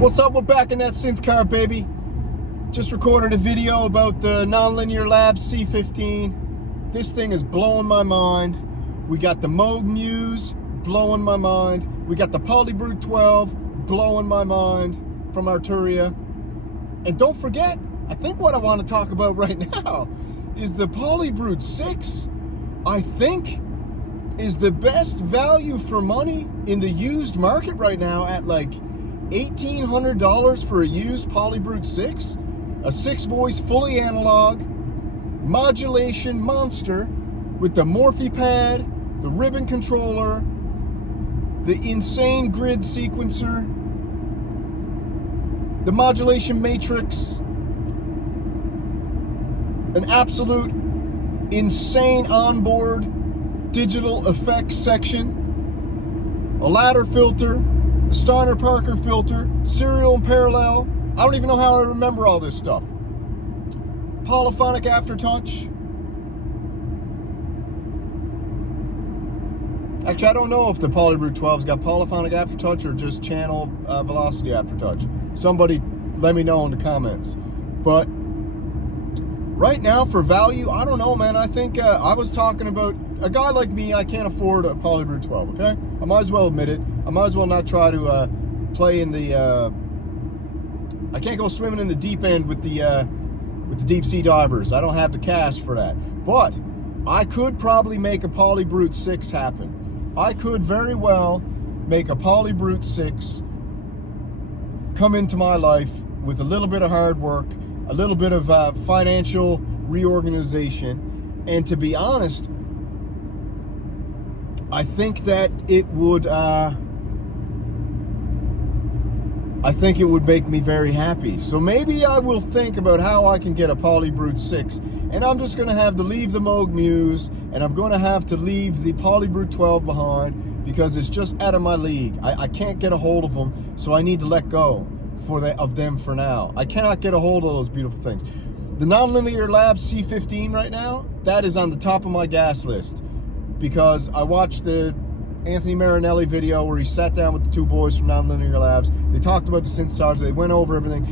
What's up? We're back in that synth car, baby. Just recorded a video about the Nonlinear Labs C15. This thing is blowing my mind. We got the Moog MUSE blowing my mind. We got the Polybrute 12 blowing my mind from Arturia. And don't forget, I think what I want to talk about right now is the Polybrute 6. I think is the best value for money in the used market right now at like $1,800 for a used Polybrute 6. A 6-voice, fully analog, modulation monster with the morph pad, the ribbon controller, the insane grid sequencer, the modulation matrix, an absolute insane onboard digital effects section, a ladder filter, a Steiner-Parker filter, serial and parallel. I don't even know how I remember all this stuff. Polyphonic aftertouch. Actually, I don't know if the Polybrute 12's got polyphonic aftertouch or just channel velocity aftertouch. Somebody let me know in the comments. But right now, for value, I don't know, man. I think I was talking about a guy like me. I can't afford a Polybrute 12, okay? I might as well admit it. I might as well not try to play in the... I can't go swimming in the deep end with the deep sea divers. I don't have the cash for that. But I could probably make a Polybrute 6 happen. I could very well make a Polybrute 6 come into my life with a little bit of hard work, a little bit of financial reorganization, and to be honest, I think that it would make me very happy. So maybe I will think about how I can get a Polybrute 6, and I'm just going to have to leave the Moog MUSE, and I'm going to have to leave the Polybrute 12 behind because it's just out of my league. I can't get a hold of them, so I need to let go of them for now. I cannot get a hold of those beautiful things. The Nonlinear Labs C15 right now, that is on the top of my gas list because I watched the Anthony Marinelli video where he sat down with the two boys from Nonlinear Labs. They talked about the synthesizer. They went over everything.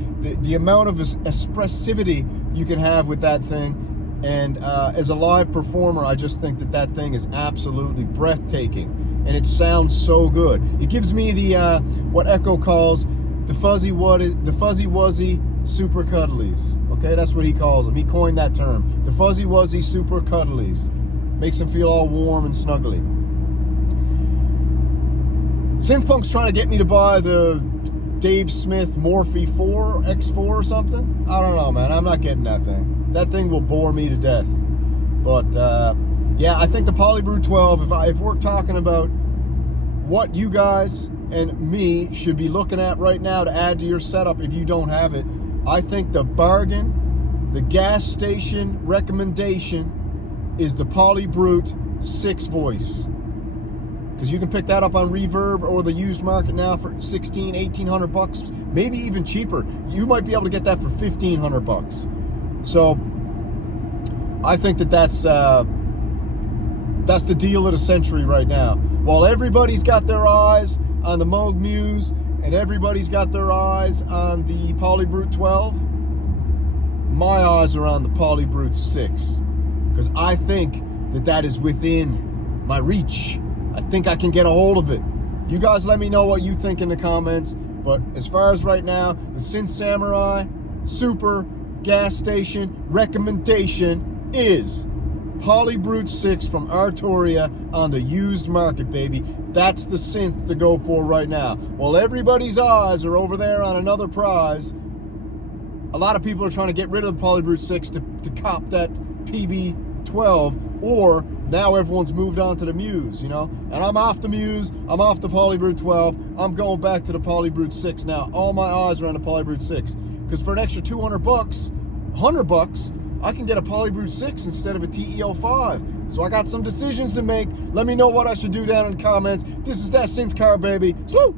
The amount of expressivity you can have with that thing. And as a live performer, I just think that that thing is absolutely breathtaking. And it sounds so good. It gives me the, what Echo calls the fuzzy wuzzy super cuddlies. Okay, that's what he calls them. He coined that term. The fuzzy wuzzy super cuddlies. Makes them feel all warm and snuggly. Synthpunk's trying to get me to buy the Dave Smith Morphy 4, X4 or something. I don't know, man. I'm not getting that thing. That thing will bore me to death. But, yeah, I think the Polybrute 12, if we're talking about what you guys and me should be looking at right now to add to your setup if you don't have it, I think the bargain, the gas station recommendation is the Polybrute 6 voice. Because you can pick that up on Reverb or the used market now for $1,600, $1,800, maybe even cheaper. You might be able to get that for $1,500. So I think that that's the deal of the century right now. While everybody's got their eyes on the Moog MUSE and everybody's got their eyes on the Polybrute 12, my eyes are on the Polybrute 6 because I think that that is within my reach. I think I can get a hold of it. You guys let me know what you think in the comments. But as far as right now, the Synth Samurai Super Gas Station recommendation is Polybrute 6 from Arturia on the used market, baby. That's the synth to go for right now. While everybody's eyes are over there on another prize, a lot of people are trying to get rid of the Polybrute 6 to cop that PB12, or now everyone's moved on to the MUSE, you know? And I'm off the MUSE, I'm off the Polybrute 12, I'm going back to the Polybrute 6 now. All my eyes are on the Polybrute 6. Because for an extra $200, $100, I can get a Polybrute 6 instead of a TE05. So I got some decisions to make. Let me know what I should do down in the comments. This is that synth car, baby. Swoo!